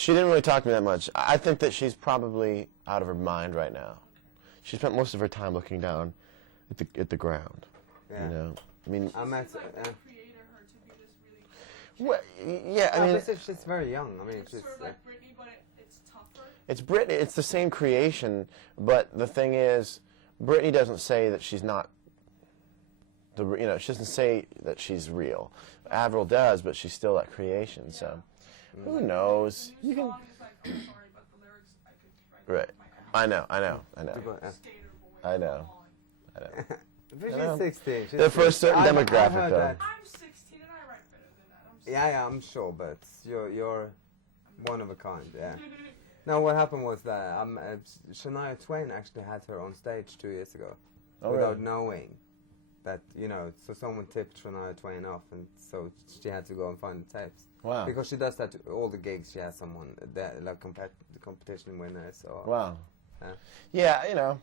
She didn't really talk to me that much. I think that she's probably out of her mind right now. She spent most of her time looking down at the ground. Yeah. You know, I mean. I met. Created her to be this really. Well, yeah, I mean. She's very young. I mean, It's she's. sort of like Britney, but it's tougher. It's Britney. It's the same creation, but the thing is, Britney doesn't say that she's not. She doesn't say that she's real. Avril does, but she's still that creation. So, who knows? The new song is like, I'm sorry, but the lyrics I could write. Right. I know. I know. But she's 16. They're for a certain I've demographic, heard though. that. I'm 16 and I write better than that. Yeah, I'm sure, but you're one of a kind. Yeah. No, what happened was that Shania Twain actually had her on stage 2 years ago, without knowing that, so someone tipped Shania Twain off, and so she had to go and find the tapes. Wow. Because she does that to all the gigs. She has someone that like the competition winner. So. Wow. Yeah. Yeah,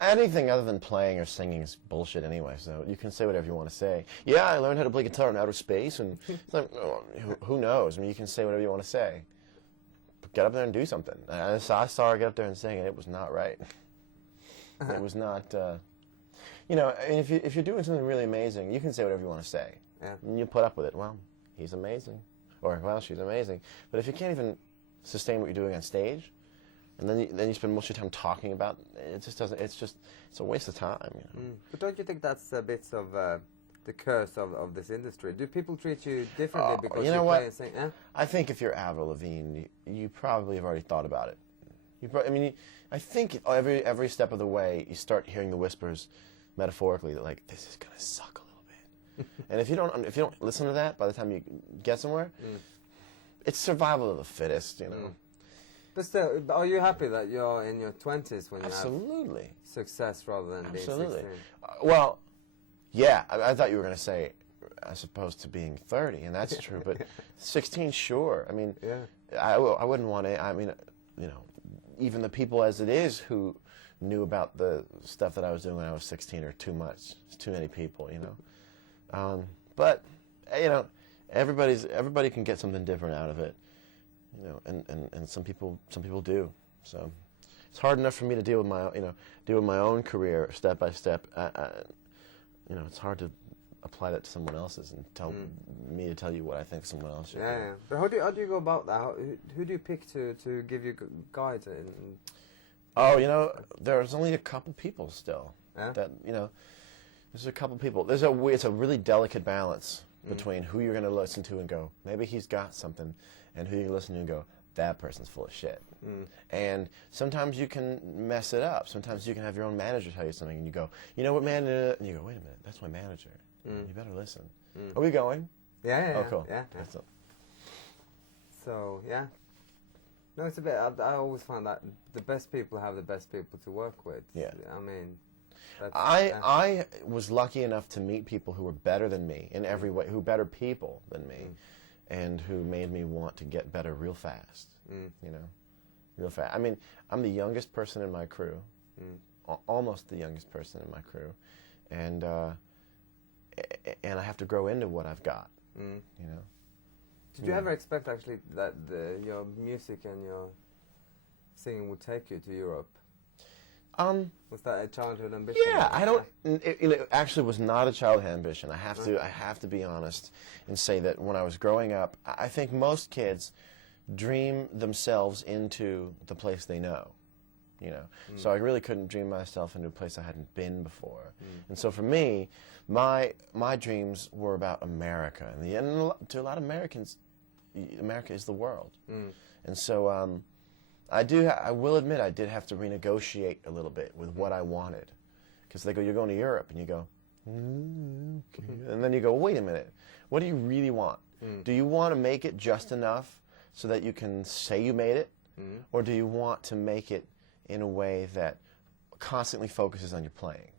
anything other than playing or singing is bullshit anyway, so you can say whatever you want to say. Yeah, I learned how to play guitar in outer space, and it's like, who knows? I mean, you can say whatever you want to say. But get up there and do something. I saw her get up there and sing, and it was not right. It was not, and if you're doing something really amazing, you can say whatever you want to say. Yeah. And you put up with it. Well, he's amazing. Or, well, she's amazing. But if you can't even sustain what you're doing on stage, and then you spend most of your time talking about it, just doesn't. It's a waste of time. But don't you think that's a bit of the curse of this industry? Do people treat you differently because you play and sing? Yeah? I think if you're Avril Lavigne, you probably have already thought about it. I think every step of the way you start hearing the whispers, metaphorically, that like this is gonna suck a little bit. And if you don't listen to that by the time you get somewhere, it's survival of the fittest. But still, are you happy that you're in your 20s when you Absolutely. have success rather than Absolutely. being 16? Well, yeah, I thought you were going to say as opposed to being 30, and that's true, but 16, sure. I mean, yeah. I wouldn't want to, even the people as it is who knew about the stuff that I was doing when I was 16 are too much. It's too many people, But, everybody can get something different out of it. And some people do. So it's hard enough for me to deal with my own career step by step. It's hard to apply that to someone else's and tell me to tell you what I think someone else should do. Yeah. But how do you go about that? Who do you pick to give you guides? There's only a couple people still. Yeah? That there's a couple people. It's a really delicate balance between who you're going to listen to and go, maybe he's got something, and who you listen to and go, that person's full of shit. And sometimes you can mess it up. Sometimes you can have your own manager tell you something, and you go, you know what, man? And you go, wait a minute, that's my manager. You better listen. Are we going? Yeah. Oh, cool. Yeah. That's it. So, yeah. No, it's a bit, I always find that the best people have the best people to work with. Yeah. I mean... I was lucky enough to meet people who were better than me in every way, who better people than me, and who made me want to get better real fast. Real fast. I mean, I'm the youngest person in my crew, almost the youngest person in my crew, and I have to grow into what I've got. Did you ever expect actually that your music and your singing would take you to Europe? Was that a childhood ambition? Yeah, it actually was not a childhood ambition. I have to be honest and say that when I was growing up, I think most kids dream themselves into the place they know, So I really couldn't dream myself into a place I hadn't been before. And so for me, my dreams were about America. And to a lot of Americans, America is the world. And so I will admit I did have to renegotiate a little bit with what I wanted. Because they go, you're going to Europe. And you go, okay. And then you go, wait a minute. What do you really want? Do you want to make it just enough so that you can say you made it? Or do you want to make it in a way that constantly focuses on your playing?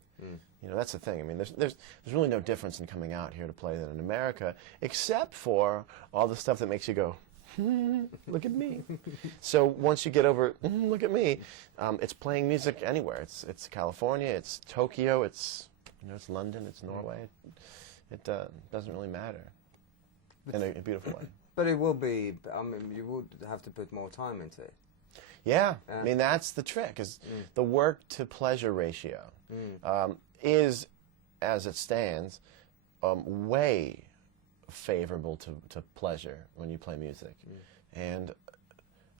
That's the thing. I mean, there's really no difference in coming out here to play than in America, except for all the stuff that makes you go, look at me. So once you get over, look at me, it's playing music anywhere. It's California, it's Tokyo, it's London, it's Norway. It doesn't really matter in a beautiful way. But it will be, I mean, you would have to put more time into it. Yeah, I mean, that's the trick, is the work to pleasure ratio is, as it stands, way favorable to pleasure when you play music. And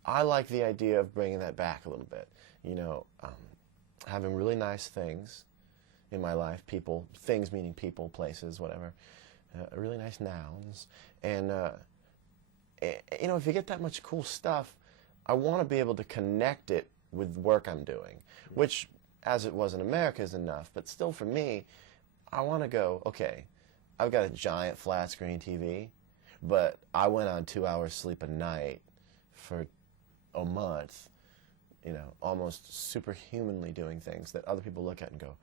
I like the idea of bringing that back a little bit. You know, having really nice things in my life, people, things meaning people, places, whatever, really nice nouns. And, you know, if you get that much cool stuff, I want to be able to connect it with work I'm doing, which, as it was in America, is enough. But still, for me, I want to go, okay, I've got a giant flat screen TV, but I went on 2 hours sleep a night for a month, you know, almost superhumanly doing things that other people look at and go,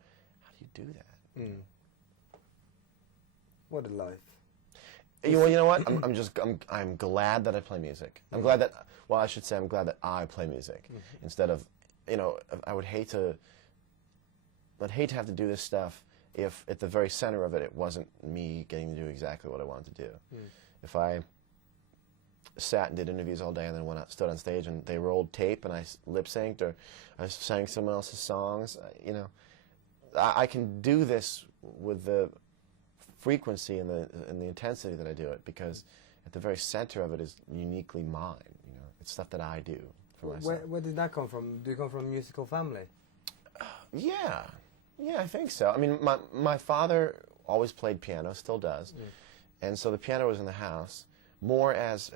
how do you do that? What a life. Well, you know what? I'm glad that I play music. I'm glad that, well, I should say I'm glad that I play music instead of, you know, I'd hate to have to do this stuff if at the very center of it, it wasn't me getting to do exactly what I wanted to do. If I sat and did interviews all day and then went out, stood on stage and they rolled tape and I lip synced or I sang someone else's songs, you know, I can do this with the frequency and the intensity that I do it, because at the very center of it is uniquely mine. You know, it's stuff that I do for myself. Where did that come from? Do you come from a musical family? Yeah, I think so. I mean, my father always played piano, still does, and so the piano was in the house more as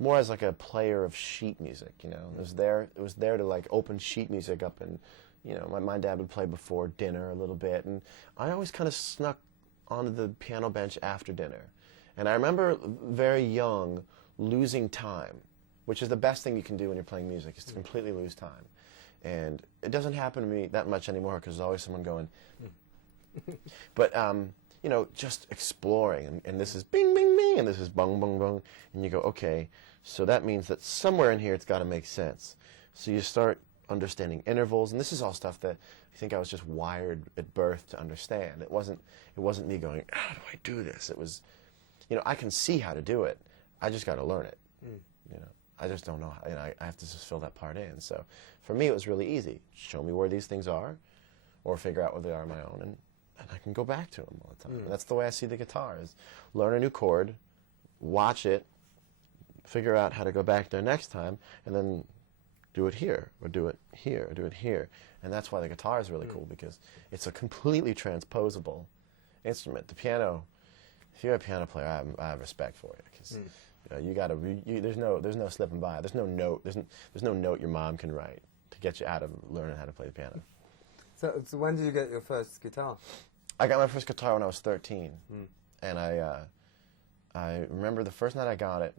like a player of sheet music. You know, it was there to like open sheet music up and. You know, my dad would play before dinner a little bit, and I always kind of snuck onto the piano bench after dinner. And I remember very young losing time, which is the best thing you can do when you're playing music, is to completely lose time. And it doesn't happen to me that much anymore because there's always someone going. But, you know, just exploring, and this is bing, bing, bing, and this is bung, bung, bung, and you go, okay, so that means that somewhere in here it's got to make sense. So you start understanding intervals, and this is all stuff that I think I was just wired at birth to understand. It wasn't me going, how do I do this? It was, you know, I can see how to do it. I just got to learn it. You know, I just don't know how, you know, I have to just fill that part in. So for me, it was really easy. Show me where these things are, or figure out where they are on my own, and I can go back to them all the time. And that's the way I see the guitar, is learn a new chord, watch it, figure out how to go back there next time, and then do it here, or do it here, or do it here. And that's why the guitar is really cool, because it's a completely transposable instrument. The piano, if you're a piano player, I have respect for you, because you know, you gotta. There's no slipping by. There's no note. There's no note your mom can write to get you out of learning how to play the piano. So when did you get your first guitar? I got my first guitar when I was 13, and I remember the first night I got it,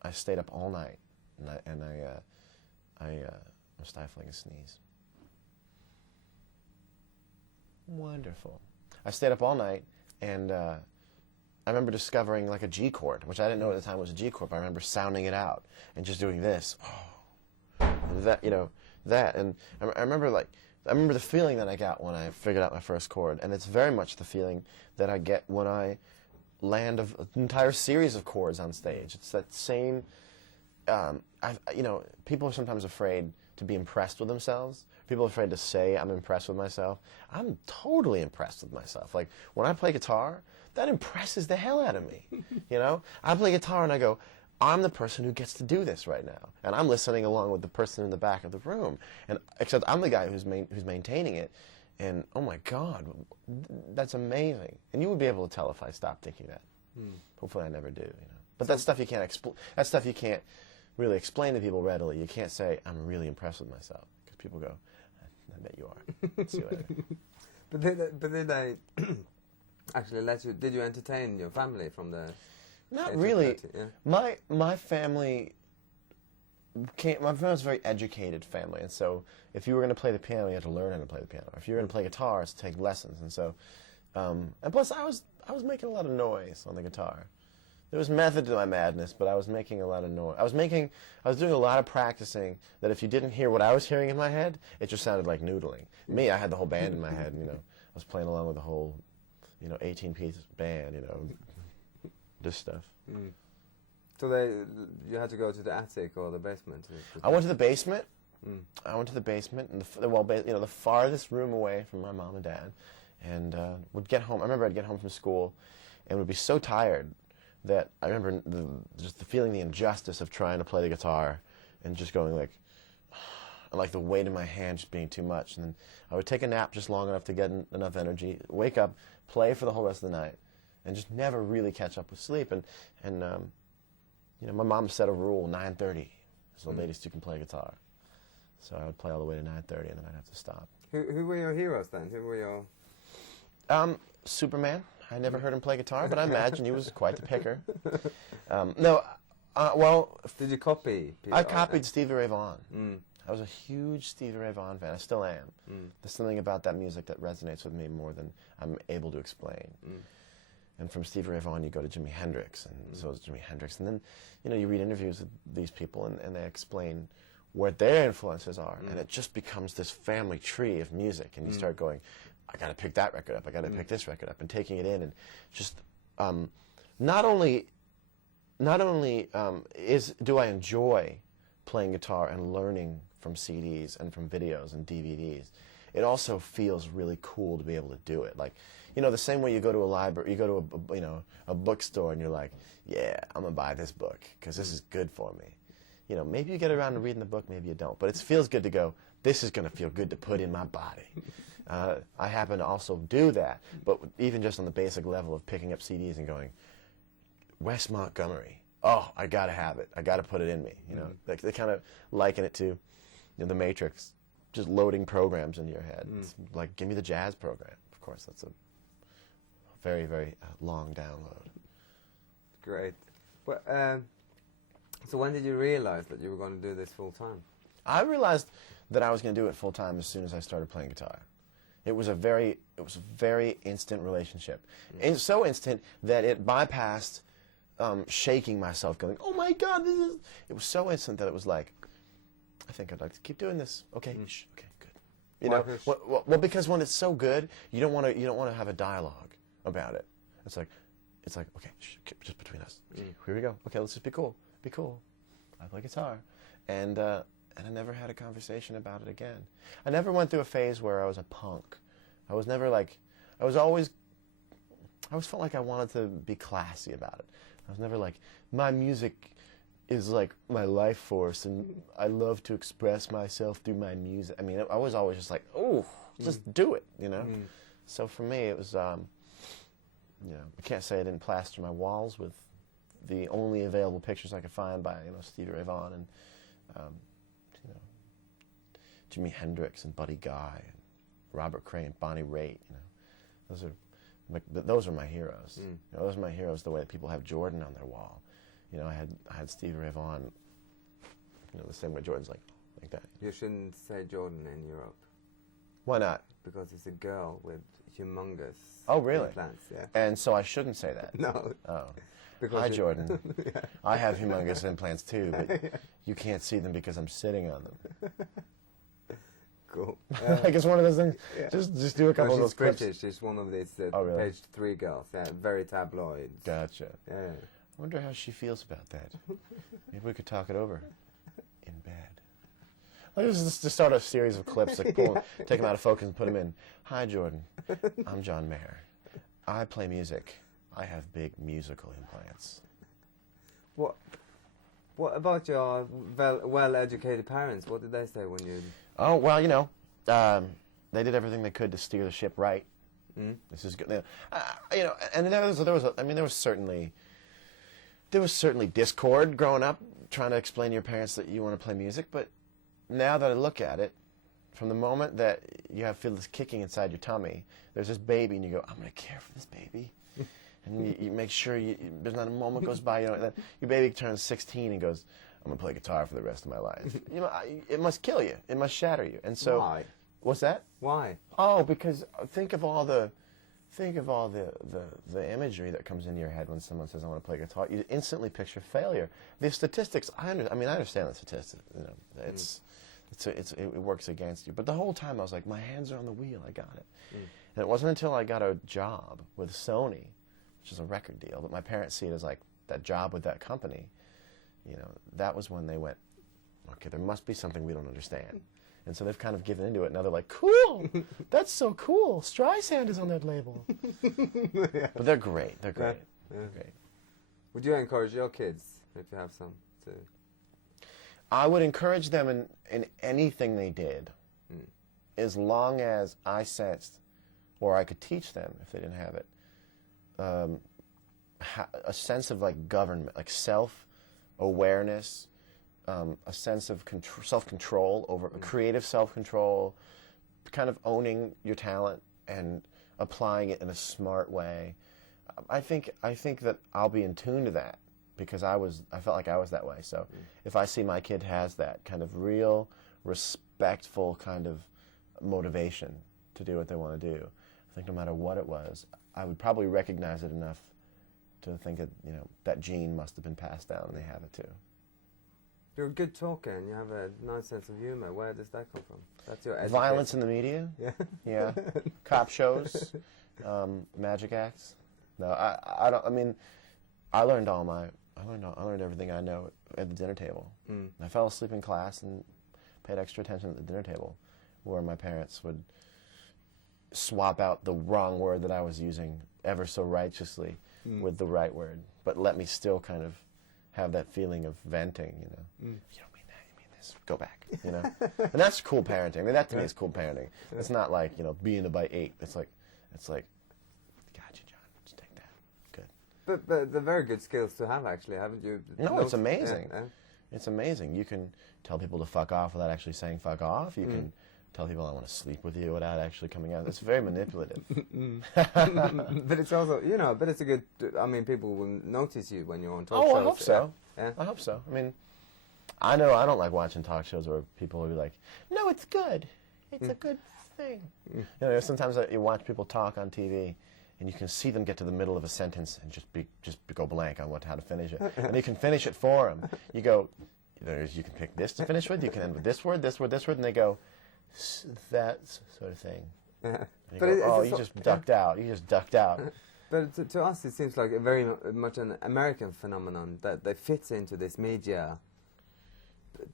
I stayed up all night, and I'm stifling a sneeze. Wonderful. I stayed up all night, and I remember discovering like a G chord, which I didn't know at the time was a G chord, but I remember sounding it out and just doing this. And that, you know, that. And I remember the feeling that I got when I figured out my first chord, and it's very much the feeling that I get when I land an entire series of chords on stage. It's that same... you know, people are sometimes afraid to be impressed with themselves. People are afraid to say, I'm impressed with myself. I'm totally impressed with myself. Like, when I play guitar, that impresses the hell out of me. You know? I play guitar and I go, I'm the person who gets to do this right now. And I'm listening along with the person in the back of the room. And except I'm the guy who's maintaining it. And, oh my God, that's amazing. And you would be able to tell if I stopped thinking that. Hopefully I never do, you know. But that's stuff you can't really explain to people readily. You can't say, I'm really impressed with myself, because people go, I bet you are. See you later. But did they actually let you, did you entertain your family from the... Not really. 30, yeah? My family my family's a very educated family, and so if you were going to play the piano, you had to learn how to play the piano. If you were going to play guitar, it's to take lessons, and so, and plus I was making a lot of noise on the guitar. There was method to my madness, but I was making a lot of noise. I was doing a lot of practicing that if you didn't hear what I was hearing in my head, it just sounded like noodling. Me, I had the whole band in my head, and, you know, I was playing along with the whole, you know, 18-piece band, you know, this stuff. Mm. So you had to go to the attic or the basement? I went to the basement. Mm. I went to the basement, and the farthest room away from my mom and dad, and would get home. I remember I'd get home from school, and would be so tired that I remember just the feeling the injustice of trying to play the guitar, and just going like the weight in my hand just being too much. And then I would take a nap just long enough to get enough energy, wake up, play for the whole rest of the night, and just never really catch up with sleep. And my mom set a rule, 9:30, so the latest you can play guitar. So I would play all the way to 9:30, and then I'd have to stop. Who were your heroes then? Who were your... Superman. I never heard him play guitar, but I imagine he was quite the picker. Did you copy Peter? I copied Stevie Ray Vaughan. Mm. I was a huge Stevie Ray Vaughan fan. I still am. Mm. There's something about that music that resonates with me more than I'm able to explain. Mm. And from Stevie Ray Vaughan, you go to Jimi Hendrix, and so is Jimi Hendrix. And then, you read interviews with these people, and they explain what their influences are, and it just becomes this family tree of music. And you start going, I got to pick that record up. I got to pick this record up, and taking it in, and just not only do I enjoy playing guitar and learning from CDs and from videos and DVDs, it also feels really cool to be able to do it. Like, the same way you go to a library, you go to a bookstore, and you're like, yeah, I'm gonna buy this book because this is good for me. Maybe you get around to reading the book, maybe you don't, but it feels good to go, this is gonna feel good to put in my body. I happen to also do that, but even just on the basic level of picking up CDs and going, Wes Montgomery, oh, I gotta have it. I gotta put it in me. They kind of liken it to The Matrix, just loading programs into your head. It's like, give me the jazz program. Of course, that's a very, very long download. Great. Well, so when did you realize that you were going to do this full time? I realized that I was going to do it full time as soon as I started playing guitar. It was a very instant relationship, and so instant that it bypassed shaking myself, going, "Oh my God, this is." It was so instant that it was like, I think I'd like to keep doing this. Okay, okay, good. Well, because when it's so good, you don't want to have a dialogue about it. It's like, okay, just between us. Here we go. Okay, let's just be cool. Be cool. I play guitar, and I never had a conversation about it again. I never went through a phase where I was a punk. I was never like, I always felt like I wanted to be classy about it. I was never like, my music is like my life force, and I love to express myself through my music. I mean, I was always just like, oh, just do it, So for me, it was, I can't say I didn't plaster my walls with the only available pictures I could find by, Stevie Ray Vaughan and, Jimi Hendrix and Buddy Guy and Robert Cray, Bonnie Raitt. Those are my heroes. Those are my heroes. The way that people have Jordan on their wall. I had Stevie Ray Vaughan. The same way Jordan's like that. You shouldn't say Jordan in Europe. Why not? Because it's a girl with humongous implants. Yeah. And so I shouldn't say that. No. Oh. Because Hi, Jordan. Yeah. I have humongous implants too, but you can't see them because I'm sitting on them. Cool. Like it's one of those things. Yeah. Just do a couple of those clips. She's British. She's one of these really? page 3 girls. Yeah, very tabloid. Gotcha. Yeah. I wonder how she feels about that. Maybe we could talk it over in bed. Let's just start a series of clips, like take them out of focus and put them in. Hi, Jordan. I'm John Mayer. I play music. I have big musical implants. What about your well-educated parents? What did they say when you... Oh, well, they did everything they could to steer the ship right. This is good. And there was certainly discord growing up, trying to explain to your parents that you want to play music. But now that I look at it, from the moment that you feel this kicking inside your tummy, there's this baby, and you go, I'm going to care for this baby. And you make sure there's not a moment goes by, that your baby turns 16 and goes, I'm going to play guitar for the rest of my life. It must kill you. It must shatter you. And so, why? What's that? Why? Oh, because think of all the imagery that comes into your head when someone says, I want to play guitar. You instantly picture failure. The statistics, I understand the statistics. It works against you. But the whole time I was like, my hands are on the wheel. I got it. And it wasn't until I got a job with Sony, which is a record deal, that my parents see it as like, that job with that company, you know, that was when they went, okay, there must be something we don't understand. And so they've kind of given into it. Now they're like, cool, that's so cool. Streisand is on that label. Yeah. But they're great. They're great. Yeah. They're great. Would you encourage your kids, if you have some, to... I would encourage them in anything they did, as long as I sensed, or I could teach them if they didn't have it, a sense of like government, like self-awareness, a sense of self-control over creative self-control, kind of owning your talent and applying it in a smart way. I think that I'll be in tune to that because I felt like I was that way. So if I see my kid has that kind of real, respectful kind of motivation to do what they want to do, I think no matter what it was, I would probably recognize it enough to think that, you know, that gene must have been passed down and they have it too. You're a good talker and you have a nice sense of humor. Where does that come from? That's your education. Violence in the media? Yeah. Yeah. Cop shows, magic acts. No, I don't. I mean, I learned everything I know at the dinner table. I fell asleep in class and paid extra attention at the dinner table, where my parents would swap out the wrong word that I was using ever so righteously with the right word, but let me still kind of have that feeling of venting. You know, you don't mean that. You mean this. Go back. You know, and that's cool parenting. I mean, that to me is cool parenting. It's not like, you know, being by 8. It's like. Gotcha, John. Just take that. Good. But they're very good skills to have, actually, haven't you? No, it's amazing. It's amazing. You can tell people to fuck off without actually saying fuck off. You can tell people I want to sleep with you without actually coming out. It's very manipulative. But it's also, you know, but it's a good, I mean, people will notice you when you're on talk shows. I hope so. Yeah. I hope so. I mean, I know I don't like watching talk shows where people will be like, no, it's good. It's a good thing. You know, sometimes you watch people talk on TV, and you can see them get to the middle of a sentence and just go blank on how to finish it. And you can finish it for them. You go, you can pick this to finish with, you can end with this word, this word, this word, and they go, that sort of thing. And you go, you just ducked out. You just ducked out. But to us, it seems like a very much an American phenomenon that fits into this media.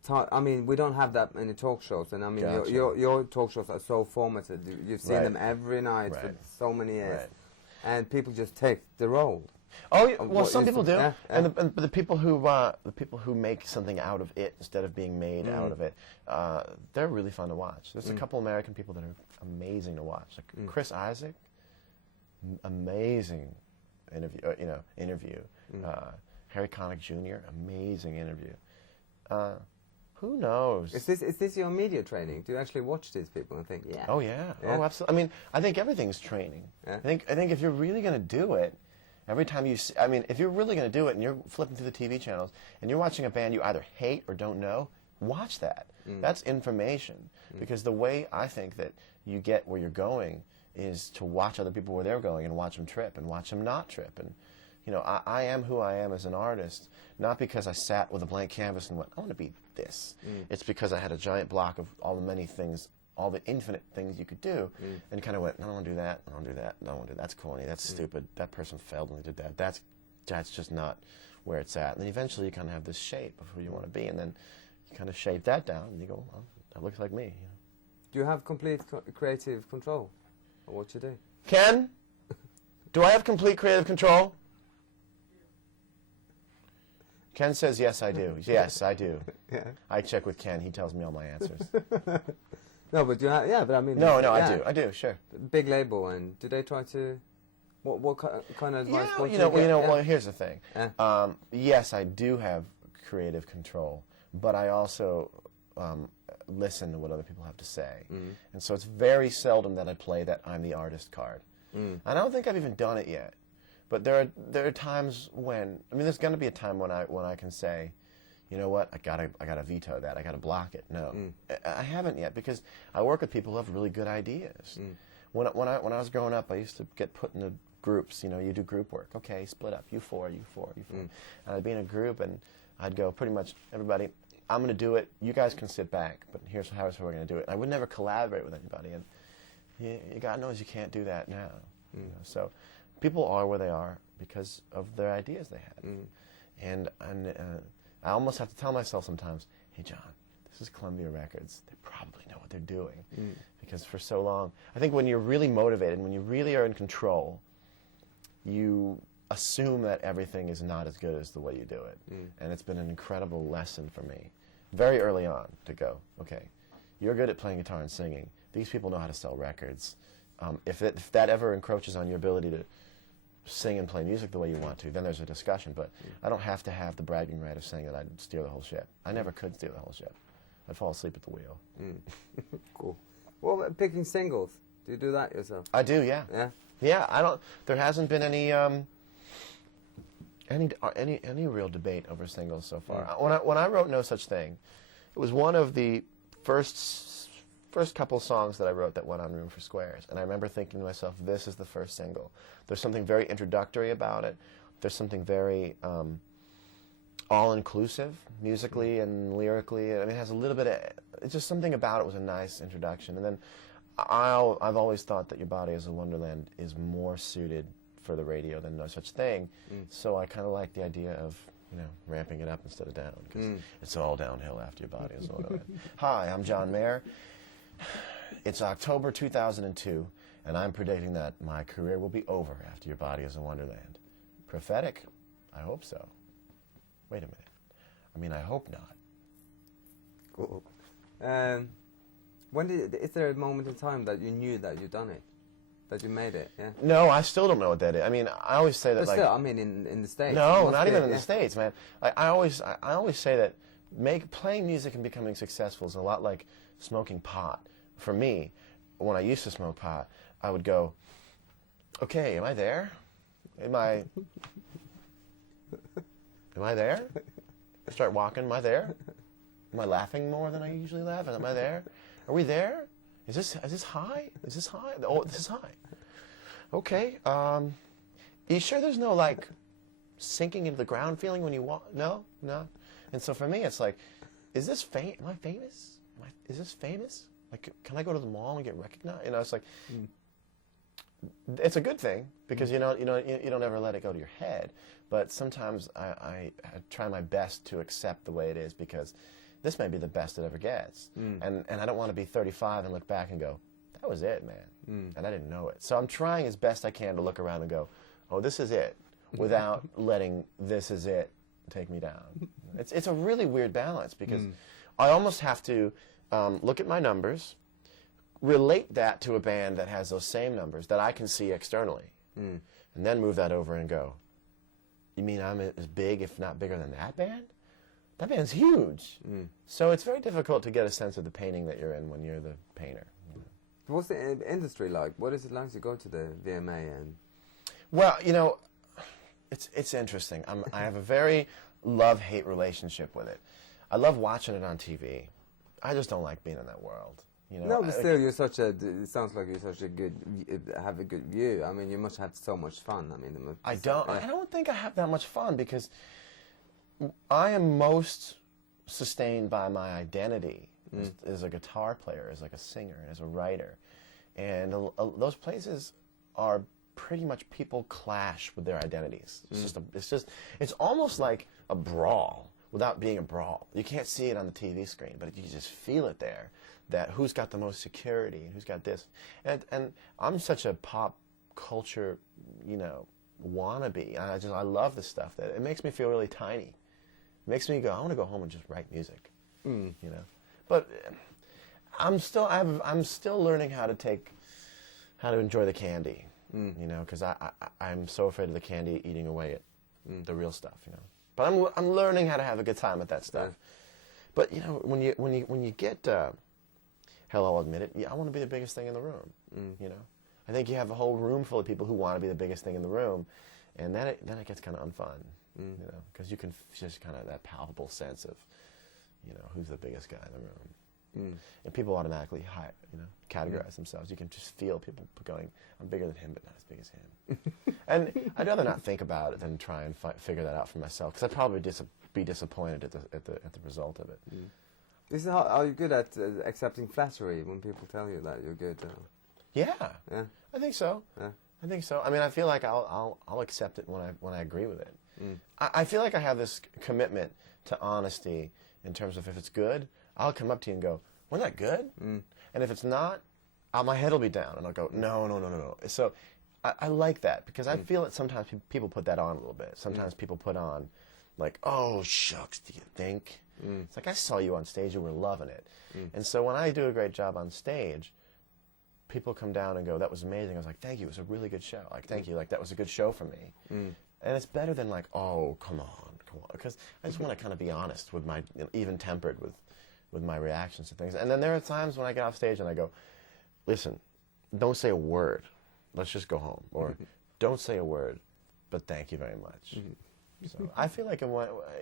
I mean, we don't have that many talk shows, and I mean, Gotcha. your talk shows are so formative. You've seen them every night for so many years, and people just take the role. Oh, well, some people do, yeah. and the people who make something out of it instead of being made out of it, they're really fun to watch. There's a couple American people that are amazing to watch, like Chris Isaac, amazing interview. Harry Connick Jr., amazing interview. Who knows? Is this your media training? Do you actually watch these people and think, yeah? Oh yeah. Oh, absolutely. I mean, I think everything's training. Yeah. I think if you're really going to do it, every time you see, I mean, if you're really going to do it and you're flipping through the TV channels and you're watching a band you either hate or don't know, watch that. That's information. Because the way I think that you get where you're going is to watch other people where they're going and watch them trip and watch them not trip. And, you know, I am who I am as an artist, not because I sat with a blank canvas and went, I want to be this. It's because I had a giant block of all the many things, all the infinite things you could do, and kind of went, I don't want to do that, I don't want to do that, I don't want to do that, that's corny, that's stupid, that person failed when they did that, that's just not where it's at. And then eventually you kind of have this shape of who you want to be, and then you kind of shape that down, and you go, well, that looks like me. You know? Do you have complete creative control of what you do? Ken, do I have complete creative control? Ken says, yes, I do. Yes, I do. Yeah. I check with Ken. He tells me all my answers. No, but you have, but I mean... No, yeah. I do, sure. Big label, and do they try to... What kind of advice? Well, here's the thing. Yeah. Yes, I do have creative control, but I also listen to what other people have to say. And so it's very seldom that I play that I'm the artist card. And I don't think I've even done it yet. But there are times when, I mean, there's going to be a time when I can say, you know what, I gotta veto that, I gotta block it. No, I haven't yet, because I work with people who have really good ideas. When I was growing up, I used to get put into groups. You know, you do group work. Okay, split up. You four. And I'd be in a group, and I'd go, pretty much, everybody, I'm going to do it. You guys can sit back, but here's how we're going to do it. And I would never collaborate with anybody, and God knows you can't do that now. You know? So people are where they are because of their ideas they had. And I almost have to tell myself sometimes, hey, John, this is Columbia Records. They probably know what they're doing. Because for so long, I think when you're really motivated, when you really are in control, you assume that everything is not as good as the way you do it. And it's been an incredible lesson for me, very early on, to go, okay, you're good at playing guitar and singing. These people know how to sell records. If that ever encroaches on your ability to sing and play music the way you want to, then there's a discussion. But I don't have to have the bragging right of saying that I'd steer the whole ship. I never could steer the whole ship. I'd fall asleep at the wheel. Cool. Well, picking singles, do you do that yourself? I do, yeah. Yeah? Yeah, I don't. There hasn't been any real debate over singles so far. When I wrote No Such Thing, it was one of the first couple songs that I wrote that went on Room for Squares, and I remember thinking to myself, this is the first single. There's something very introductory about it. There's something very all-inclusive, musically and lyrically. I mean, it has a little bit of. It's just something about it was a nice introduction, and then. I've always thought that Your Body is a Wonderland is more suited for the radio than No Such Thing, so I kind of like the idea of, ramping it up instead of down, because it's all downhill after Your Body is a Wonderland. Hi, I'm John Mayer. It's October 2002, and I'm predicting that my career will be over after Your Body is a Wonderland. Prophetic? I hope so. Wait a minute. I mean, I hope not. Cool. Is there a moment in time that you knew that you'd done it? That you made it, yeah? No, I still don't know what that is. I mean, I always say that, but still, I mean, in the States. No, not even in the States, man. I always say that playing music and becoming successful is a lot like smoking pot. For me, when I used to smoke pot, I would go, okay, am I there? Am I there? Start walking, am I there? Am I laughing more than I usually laugh? Am I there? Are we there? Is this high? Is this high? Oh, this is high. Okay. You sure there's no, like, sinking into the ground feeling when you walk? No? No? And so for me, it's like, am I famous? Is this famous? Like, can I go to the mall and get recognized? It's like, it's a good thing, because you don't ever let it go to your head. But sometimes I try my best to accept the way it is, because this may be the best it ever gets. And I don't want to be 35 and look back and go, that was it, man. And I didn't know it. So I'm trying as best I can to look around and go, oh, this is it, without letting this is it take me down. It's a really weird balance, because I almost have to look at my numbers, relate that to a band that has those same numbers that I can see externally, and then move that over and go, you mean I'm as big, if not bigger than that band? That band's huge. So it's very difficult to get a sense of the painting that you're in when you're the painter. What's the industry like? What is it like to go to the VMA? Well, it's interesting. I have a very love-hate relationship with it. I love watching it on TV. I just don't like being in that world. No, but still, it sounds like you're such a have a good view. I mean, you must have so much fun. I mean, I don't think I have that much fun, because I am most sustained by my identity as a guitar player, as like a singer, as a writer. And those places are pretty much people clash with their identities. It's almost like a brawl without being a brawl. You can't see it on the TV screen, but you just feel it there, that who's got the most security and who's got this. And I'm such a pop culture, wannabe. I love this stuff that it makes me feel really tiny. It makes me go, I want to go home and just write music. But I'm still learning how to enjoy the candy. Because I'm so afraid of the candy eating away at the real stuff. But I'm learning how to have a good time with that stuff. But when you get hell, I'll admit it. I want to be the biggest thing in the room. I think you have a whole room full of people who want to be the biggest thing in the room, and then it gets kind of unfun. Because you can just kind of that palpable sense of, who's the biggest guy in the room. And people automatically categorize themselves. You can just feel people going, I'm bigger than him, but not as big as him. And I'd rather not think about it than try and figure that out for myself, because I'd probably be disappointed at the result of it. Are you good at accepting flattery when people tell you that you're good? Yeah, I think so. Yeah. I think so. I mean, I feel like I'll accept it when I agree with it. I feel like I have this commitment to honesty in terms of if it's good, I'll come up to you and go, wasn't that good? And if it's not, my head will be down, and I'll go, no, no, no, no, no. So I like that, because I feel that sometimes people put that on a little bit. Sometimes people put on, like, oh, shucks, do you think? It's like, I saw you on stage, you were loving it. And so when I do a great job on stage, people come down and go, that was amazing. I was like, thank you, it was a really good show. Like, thank you, like, that was a good show for me. And it's better than like, oh, come on. Because I just want to kind of be honest with my, even-tempered with my reactions to things. And then there are times when I get off stage and I go, listen, don't say a word. Let's just go home. Or don't say a word, but thank you very much. So I feel like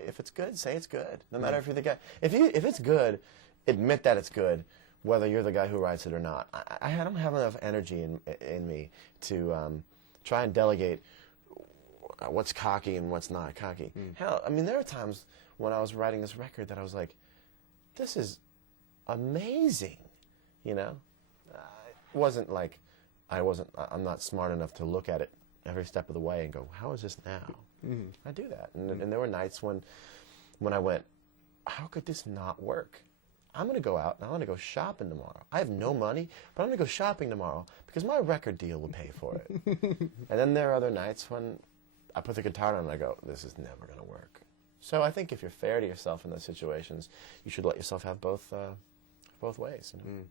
if it's good, say it's good. No matter if you're the guy. If it's good, admit that it's good, whether you're the guy who writes it or not. I don't have enough energy in me to try and delegate what's cocky and what's not cocky. Hell, I mean, there are times when I was writing this record that I was like, this is amazing, you know? It wasn't like, I'm not smart enough to look at it every step of the way and go, how is this now? I do that. And there were nights when I went, how could this not work? I'm going to go out and I'm going to go shopping tomorrow. I have no money, but I'm going to go shopping tomorrow because my record deal will pay for it. And then there are other nights when I put the guitar down and I go, this is never going to work. So I think if you're fair to yourself in those situations, you should let yourself have both ways. You know?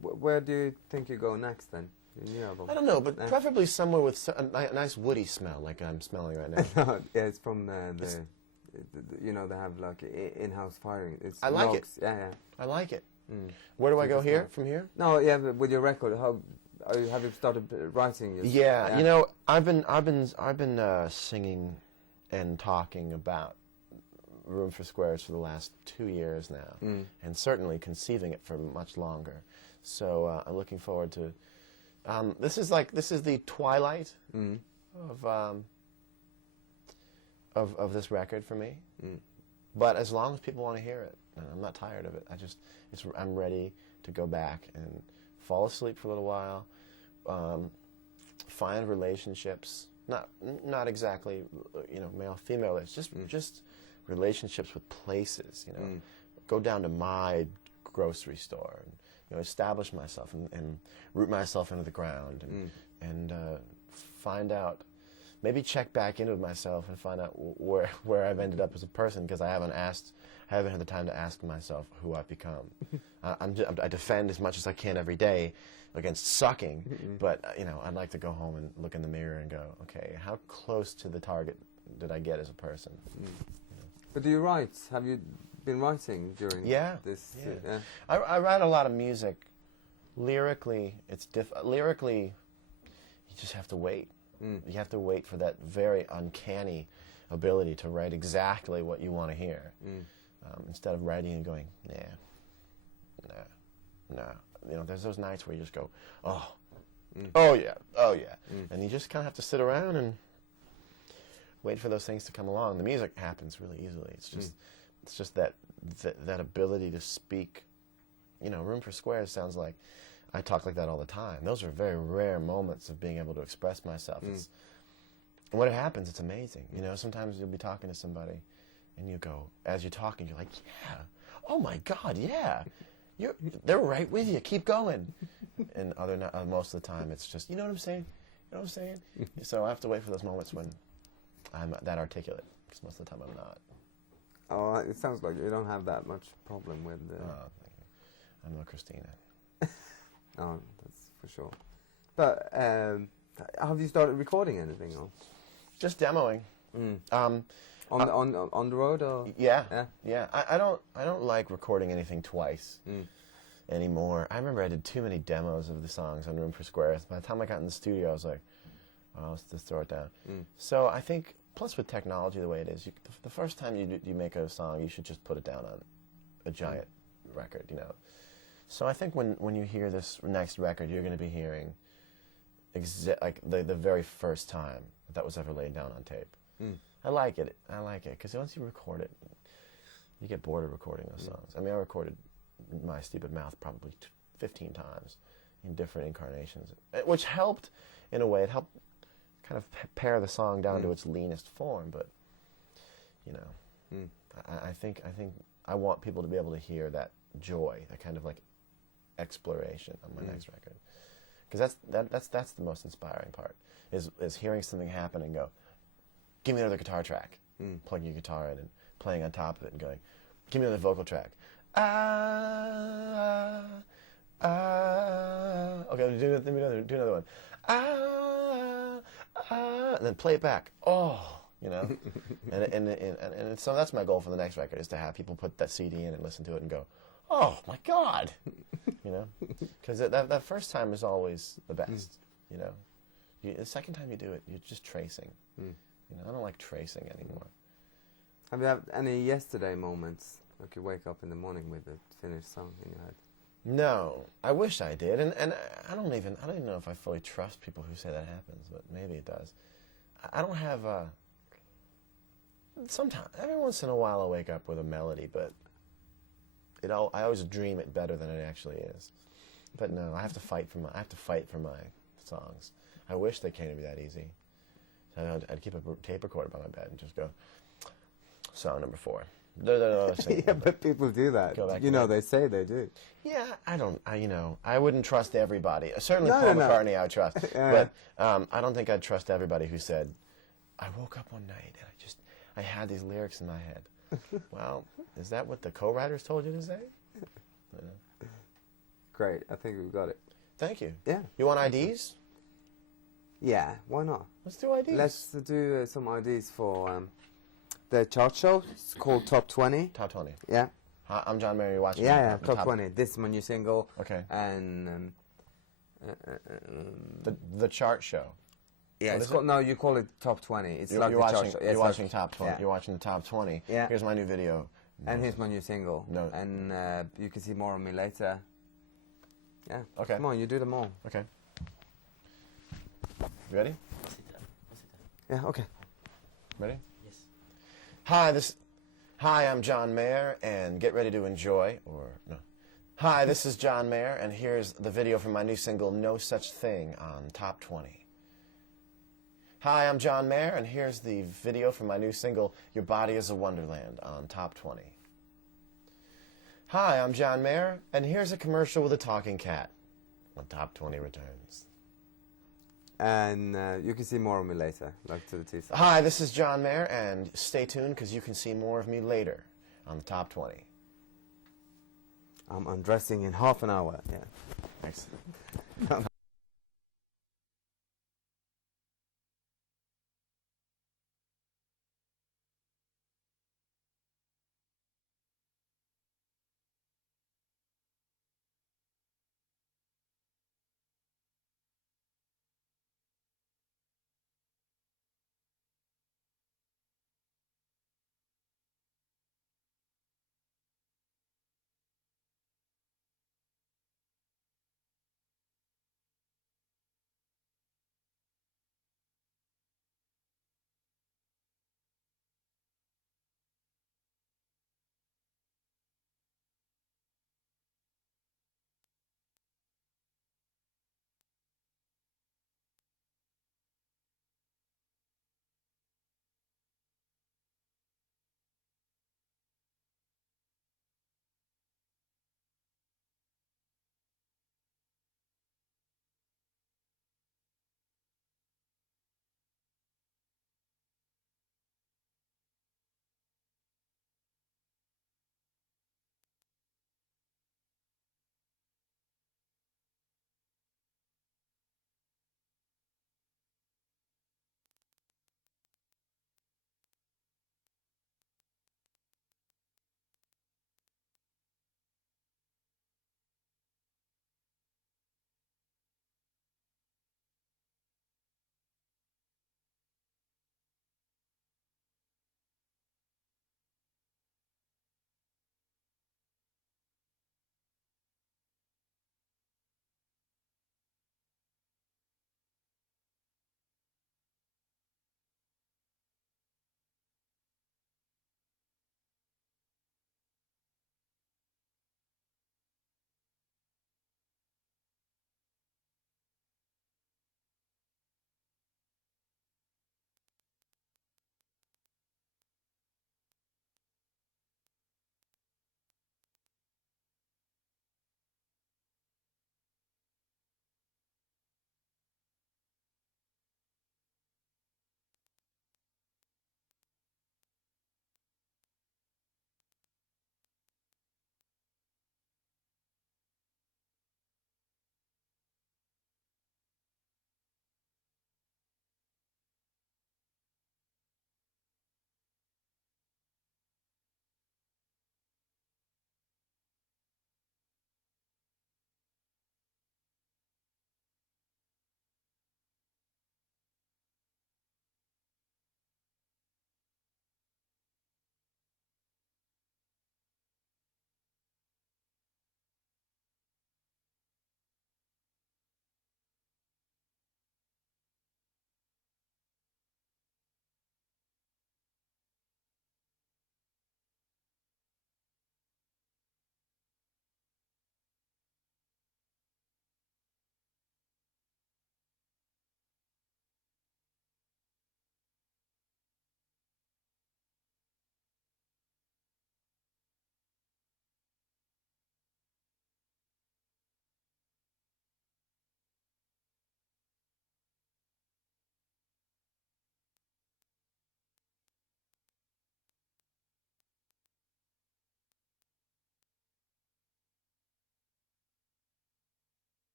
Where do you think you go next then? In your album? I don't know, but preferably somewhere with a nice woody smell, like I'm smelling right now. Yeah, it's from you know, they have like in-house firing. I like logs. it. Yeah, yeah. I like it. Where do I go here? From here? No, yeah, but with your record, have you started writing? Yeah, you know, I've been singing and talking about Room for Squares for the last 2 years now, and certainly conceiving it for much longer. So I'm looking forward to. This is the twilight of this record for me. But as long as people want to hear it, and I'm not tired of it. I'm ready to go back and fall asleep for a little while, find relationships, not exactly, you know, male female. It's just relationships with places. You know, go down to my grocery store and, you know, establish myself and root myself into the ground and find out. Maybe check back in with myself and find out where I've ended up as a person, because I haven't had the time to ask myself who I've become. I defend as much as I can every day against sucking, but you know, I'd like to go home and look in the mirror and go, okay, how close to the target did I get as a person? You know? But do you write? Have you been writing during this? Yeah. I write a lot of music. Lyrically, lyrically, you just have to wait. You have to wait for that very uncanny ability to write exactly what you want to hear, instead of writing and going, nah. You know, there's those nights where you just go, oh yeah, and you just kind of have to sit around and wait for those things to come along. The music happens really easily. It's just that ability to speak. You know, Room for Squares sounds like I talk like that all the time. Those are very rare moments of being able to express myself. And when it happens, it's amazing. You know, sometimes you'll be talking to somebody, and you go, as you're talking, you're like, yeah, oh my God, yeah, they're right with you. Keep going. And most of the time, it's just, you know what I'm saying? You know what I'm saying? So I have to wait for those moments when I'm that articulate, because most of the time I'm not. Oh, it sounds like you don't have that much problem with. Oh, thank you. I'm no Christina. Oh, that's for sure. But have you started recording anything else? Just demoing. On the road, or yeah. I don't like recording anything twice anymore. I remember I did too many demos of the songs on Room for Squares. By the time I got in the studio, I was like, oh, let's just throw it down. So I think, plus with technology the way it is, the first time you make a song, you should just put it down on a giant record, you know. So I think when you hear this next record, you're going to be hearing like the very first time that was ever laid down on tape. I like it because once you record it, you get bored of recording those songs. I mean, I recorded My Stupid Mouth probably 15 times in different incarnations, which helped in a way. It helped kind of pare the song down to its leanest form, but you know, I think I want people to be able to hear that joy, that kind of like exploration on my next record, because that's the most inspiring part, is hearing something happen and go, give me another guitar track, plugging your guitar in and playing on top of it and going, give me another vocal track, okay, do another one, and then play it back. Oh, you know, and so that's my goal for the next record, is to have people put that CD in and listen to it and go, oh my God, you know, because that first time is always the best, you know. The second time you do it, you're just tracing. You know, I don't like tracing anymore. Have you had any yesterday moments, like you wake up in the morning with a finished song in your head? No, I wish I did, and I don't even know if I fully trust people who say that happens, but maybe it does. I don't have sometimes, every once in a while, I'll wake up with a melody, but I always dream it better than it actually is. But no, I have to fight for my songs. I wish they came to me that easy. I'd keep a tape recorder by my bed and just go, song number 4. Yeah, but people do that. You know, they say they do. Yeah, I wouldn't trust everybody. Certainly Paul McCartney I would trust. But I don't think I'd trust everybody who said, I woke up one night and I had these lyrics in my head. Well, is that what the co-writers told you to say? Great, I think we've got it. Thank you. Yeah. You want IDs? Yeah, why not? Let's do IDs. Let's do some IDs for the chart show. It's called Top 20. Top 20. Yeah. Hi, I'm John Mayer. You're watching. Yeah, Top 20. This is my new single. Okay. And the chart show. Yeah, it's called, no, you call it Top 20. It's like the chart show. You're watching Top 20. Yeah. You're watching the Top 20. Yeah. Here's my new video. And here's my new single. No. And you can see more of me later. Yeah. Okay. Come on, you do them all. Okay. You ready? Yeah, okay. Ready? Yes. Hi, I'm John Mayer, and get ready to enjoy, or no. Hi, this is John Mayer, and here's the video from my new single, No Such Thing, on Top 20. Hi, I'm John Mayer, and here's the video from my new single, Your Body is a Wonderland, on Top 20. Hi, I'm John Mayer, and here's a commercial with a talking cat, on Top 20 returns. And you can see more of me later, like to the teaser. Hi, this is John Mayer, and stay tuned because you can see more of me later on the Top 20. I'm undressing in half an hour. Yeah. Thanks.